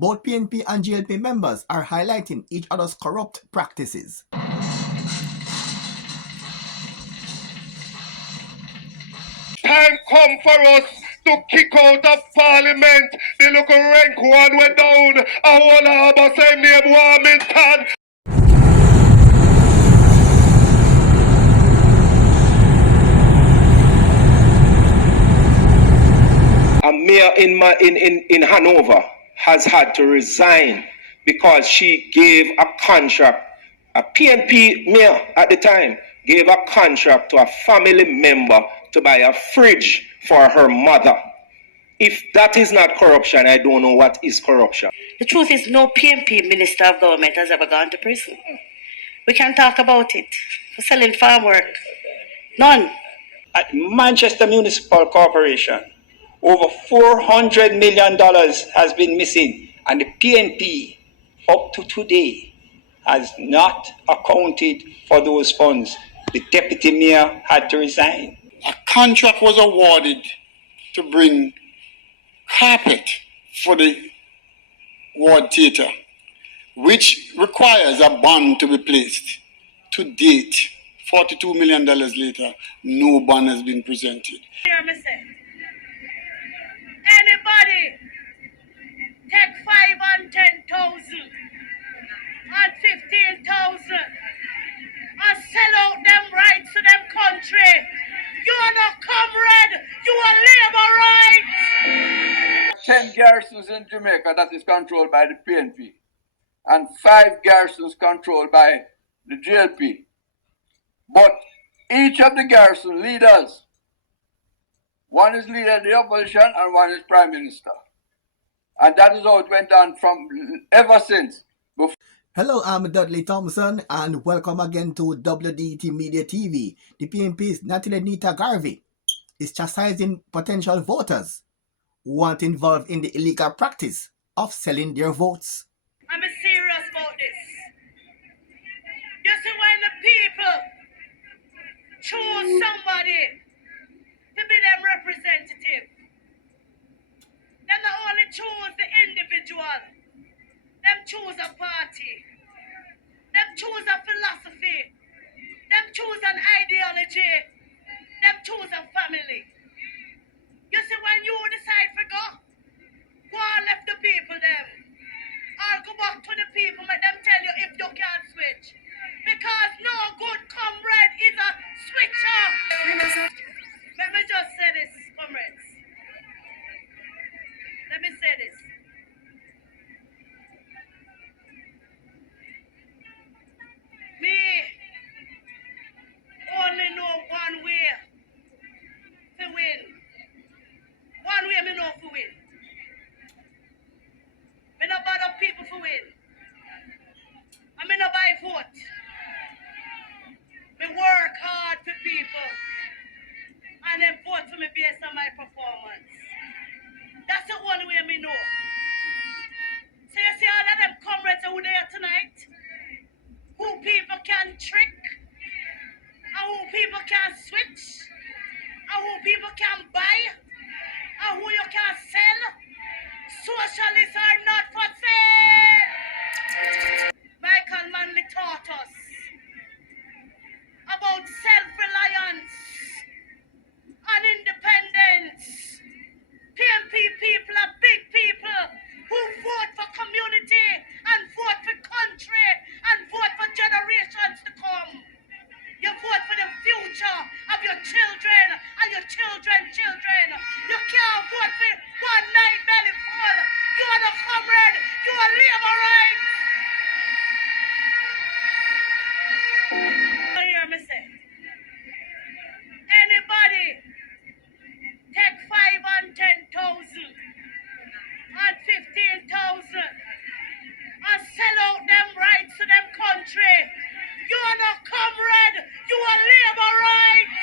Both PNP and JLP members are highlighting each other's corrupt practices. Time come for us to kick out of Parliament. The local rank one went down. I want to have a same name, Warmington. A mayor in Hanover has had to resign because she gave a contract. A PNP mayor at the time gave a contract to a family member to buy a fridge for her mother. If that is not corruption, I don't know what is corruption. The truth is, no PNP minister of government has ever gone to prison. We can talk about it for selling farm work. None. At Manchester Municipal Corporation, over $400 million has been missing, and the PNP, up to today, has not accounted for those funds. The deputy mayor had to resign. A contract was awarded to bring carpet for the ward theatre, which requires a bond to be placed. To date, $42 million later, no bond has been presented. Anybody take 5 and 10,000 and 15,000 and sell out them rights to them country, you are not comrade, you are labor rights. 10 garrisons in Jamaica that is controlled by the PNP, and 5 garrisons controlled by the JLP. But each of the garrison leaders, one is leader of the opposition and one is prime minister. And that is how it went on from ever since. Hello, I'm Dudley Thompson and welcome again to WDT Media TV. The PNP's Natalie Nita Garvey is chastising potential voters who want involved in the illegal practice of selling their votes. I'm serious about this. You see, when the people choose somebody to be their representative, they not only choose the individual, them choose a party, them choose a philosophy, them choose an ideology, them choose a family. You see, when you decide to go and left the people them, or go back to the people, let them tell you if you can't switch. Because no good comrade is a switcher. Let me just say this, comrades. Let me say this. Me only know one way to win. One way me know to win. Me no bother people to win. I me no buy vote. Me work hard for people. And then vote for me based on my performance. That's the only way me know. So you see all of them comrades who there tonight, who people can trick, and who people can switch, and who people can buy, and who you can sell. Socialists are not for sale. Michael Manley taught us about self-reliance and independence. PNP people are big people who vote for community and vote for country and vote for generations to come. You vote for the future of your children and your children's children. You can't vote for one night belly full. You are the comrade. You are labor rights. You hear me say? Anybody take 5 and 10,000 and 15,000 and sell out them rights to them country. You are not comrade, you are labor rights.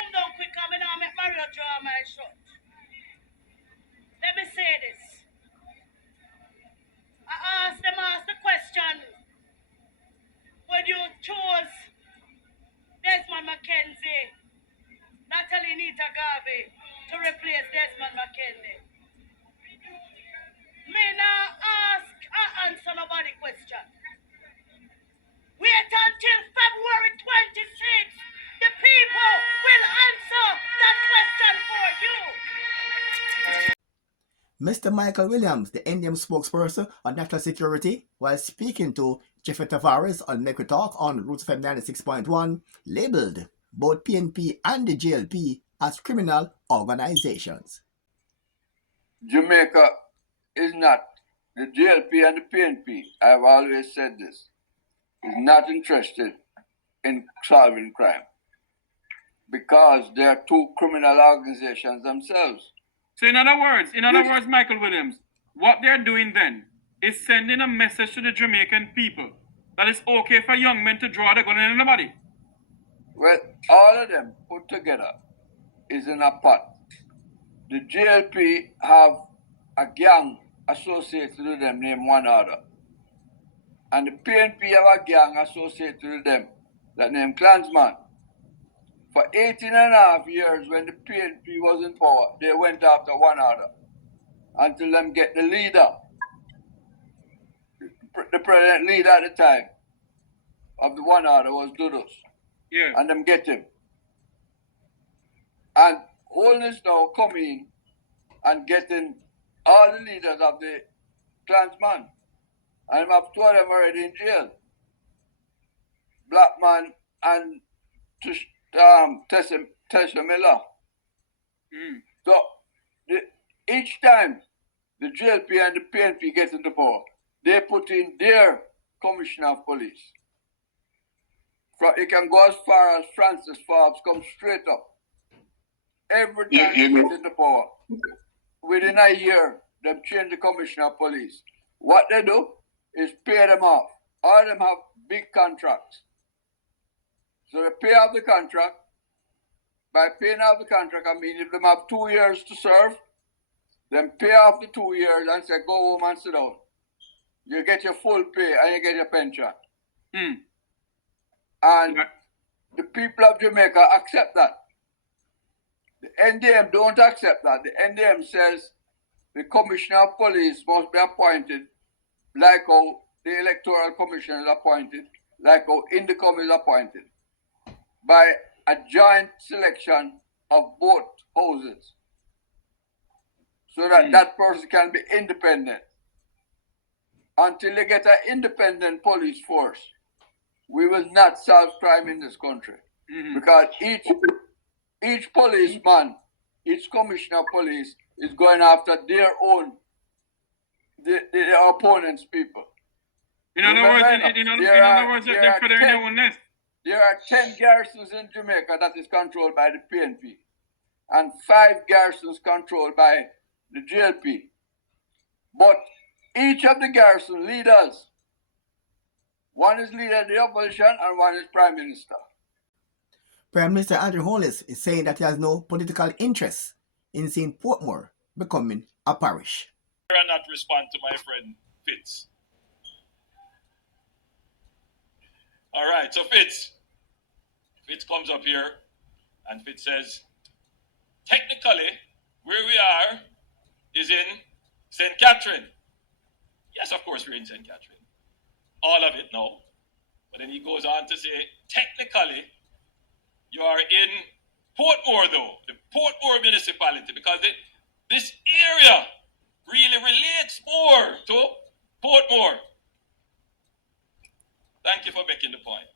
Come down quick, I'm gonna make my real draw my shot. Let me say this. I asked the question, would you choose Desmond McKenzie, Natalie Nita Garvey to replace Desmond McKenzie? Me now Mr. Michael Williams, the NDM spokesperson on national security, while speaking to Jeffrey Tavares on Make We Talk on Roots FM 96.1, labeled both PNP and the JLP as criminal organizations. Jamaica is not, the JLP and the PNP, I've always said this, is not interested in solving crime because they are two criminal organizations themselves. So in other words, Michael Williams, what they're doing then is sending a message to the Jamaican people that it's okay for young men to draw the gun on anybody. Well, all of them put together is in a pot. The JLP have a gang associated with them named One Order. And the PNP have a gang associated with them that named Klansman. For 18 and a half years when the PNP was in power, they went after One Order until them get the leader, the president leader at the time of the One Order was Dudos. Yeah. And them get him. And Holness now come in and getting all the leaders of the Klansman. And I have two of them already in jail. Blackman and Tessa Miller. So each time the JLP and the PNP get into power, they put in their commissioner of police. It can go as far as Francis Forbes, come straight up. Every time they get into power, within a year, they change the commissioner of police. What they do is pay them off. All of them have big contracts. So they pay off the contract. By paying off the contract, I mean if they have 2 years to serve, then pay off the 2 years and say, go home and sit down. You get your full pay and you get your pension. And the people of Jamaica accept that. The NDM don't accept that. The NDM says the commissioner of police must be appointed like how the electoral commission is appointed, like how Indicom is appointed, by a joint selection of both houses, so that that person can be independent. Until they get an independent police force, we will not solve crime in this country. Because each policeman, each commissioner of police is going after their own, their opponent's people. In other words, they're for their own nest. There are 10 garrisons in Jamaica that is controlled by the PNP and 5 garrisons controlled by the JLP. But each of the garrison leaders, one is leader of the opposition and one is prime minister. Prime Minister Andrew Holness is saying that he has no political interest in seeing Portmore becoming a parish. I not respond to my friend Fitz. All right, so Fitz comes up here and Fitz says, technically, where we are is in St. Catherine. Yes, of course, we're in St. Catherine. All of it, no. But then he goes on to say, technically, you are in Portmore, though, the Portmore municipality, because this area really relates more to Portmore. Thank you for making the point.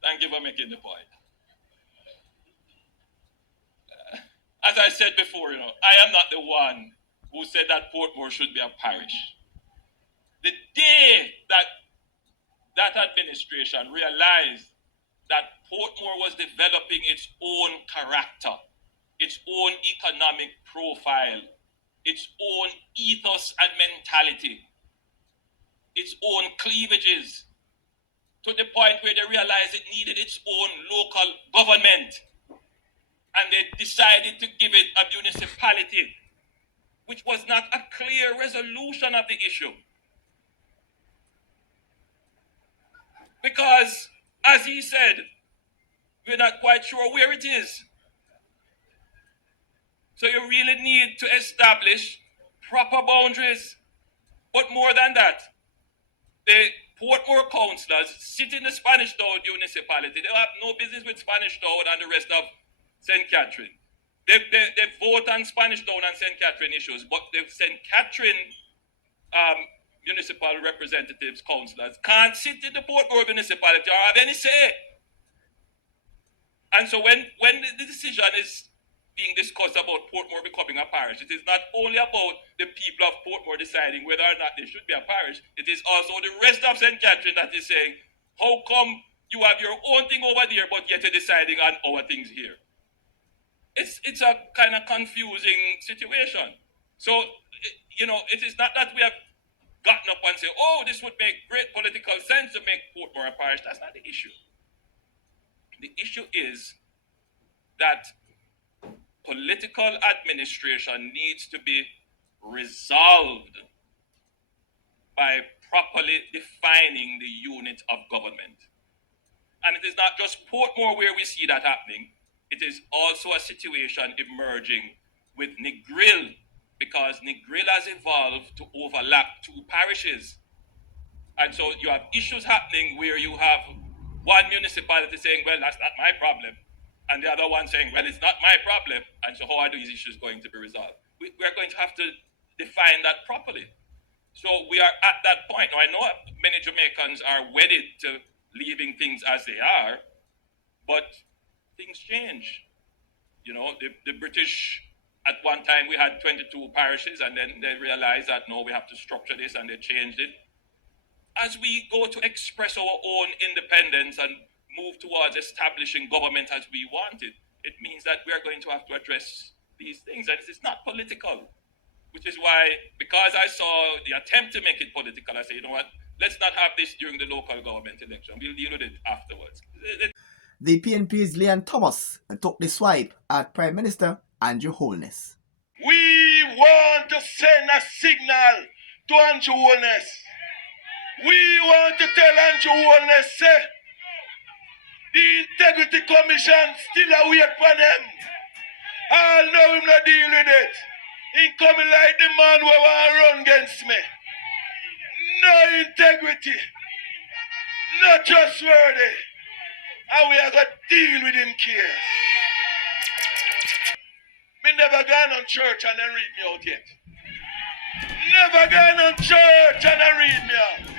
Thank you for making the point. As I said before, I am not the one who said that Portmore should be a parish. The day that administration realized that Portmore was developing its own character, its own economic profile, its own ethos and mentality, its own cleavages, to the point where they realized it needed its own local government. And they decided to give it a municipality, which was not a clear resolution of the issue. Because, as he said, we're not quite sure where it is. So you really need to establish proper boundaries. But more than that, the Portmore councillors sit in the Spanish Town municipality. They have no business with Spanish Town and the rest of St. Catherine. They vote on Spanish Town and St. Catherine issues, but the St. Catherine municipal representatives, councillors, can't sit in the Portmore municipality or have any say. And so when the decision is being discussed about Portmore becoming a parish, it is not only about the people of Portmore deciding whether or not they should be a parish, it is also the rest of St. Catherine that is saying, how come you have your own thing over there, but yet you're deciding on our things here? It's a kind of confusing situation. So, it is not that we have gotten up and say, oh, this would make great political sense to make Portmore a parish. That's not the issue. The issue is that political administration needs to be resolved by properly defining the unit of government. And it is not just Portmore where we see that happening. It is also a situation emerging with Negril, because Negril has evolved to overlap two parishes. And so you have issues happening where you have one municipality saying, well, that's not my problem, and the other one saying, well, it's not my problem. And so how are these issues going to be resolved? We're going to have to define that properly. So we are at that point. Now, I know many Jamaicans are wedded to leaving things as they are, but things change. The British, at one time, we had 22 parishes, and then they realized that, no, we have to structure this, and they changed it. As we go to express our own independence and move towards establishing government as we want it, it means that we are going to have to address these things. And it's not political, which is why, because I saw the attempt to make it political, I say, you know what, let's not have this during the local government election. We'll deal with it afterwards. The PNP's Leon Thomas took the swipe at Prime Minister Andrew Holness. We want to send a signal to Andrew Holness. We want to tell Andrew Holness, say, the Integrity Commission still await for them. I'll know him not deal with it. He coming like the man who want to run against me. No integrity. Not trustworthy. And we are going to deal with him case. Me never gone on church and then read me out yet. Never gone on church and then read me out.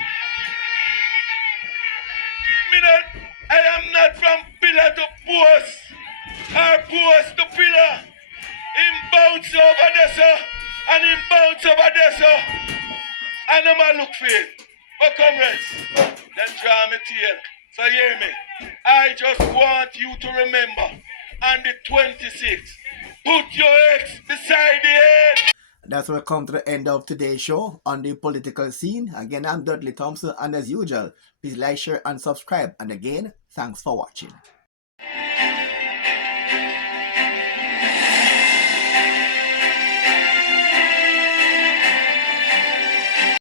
I am not from pillar to post or post to pillar. Him bounce over there, sir, and him bounce over there, sir. And I'm look for it. But comrades, then draw me tail. So hear me. I just want you to remember, on the 26th, put your X beside the head. That's where we come to the end of today's show on the political scene. Again, I'm Dudley Thompson, and as usual, please like, share, and subscribe. And again, thanks for watching.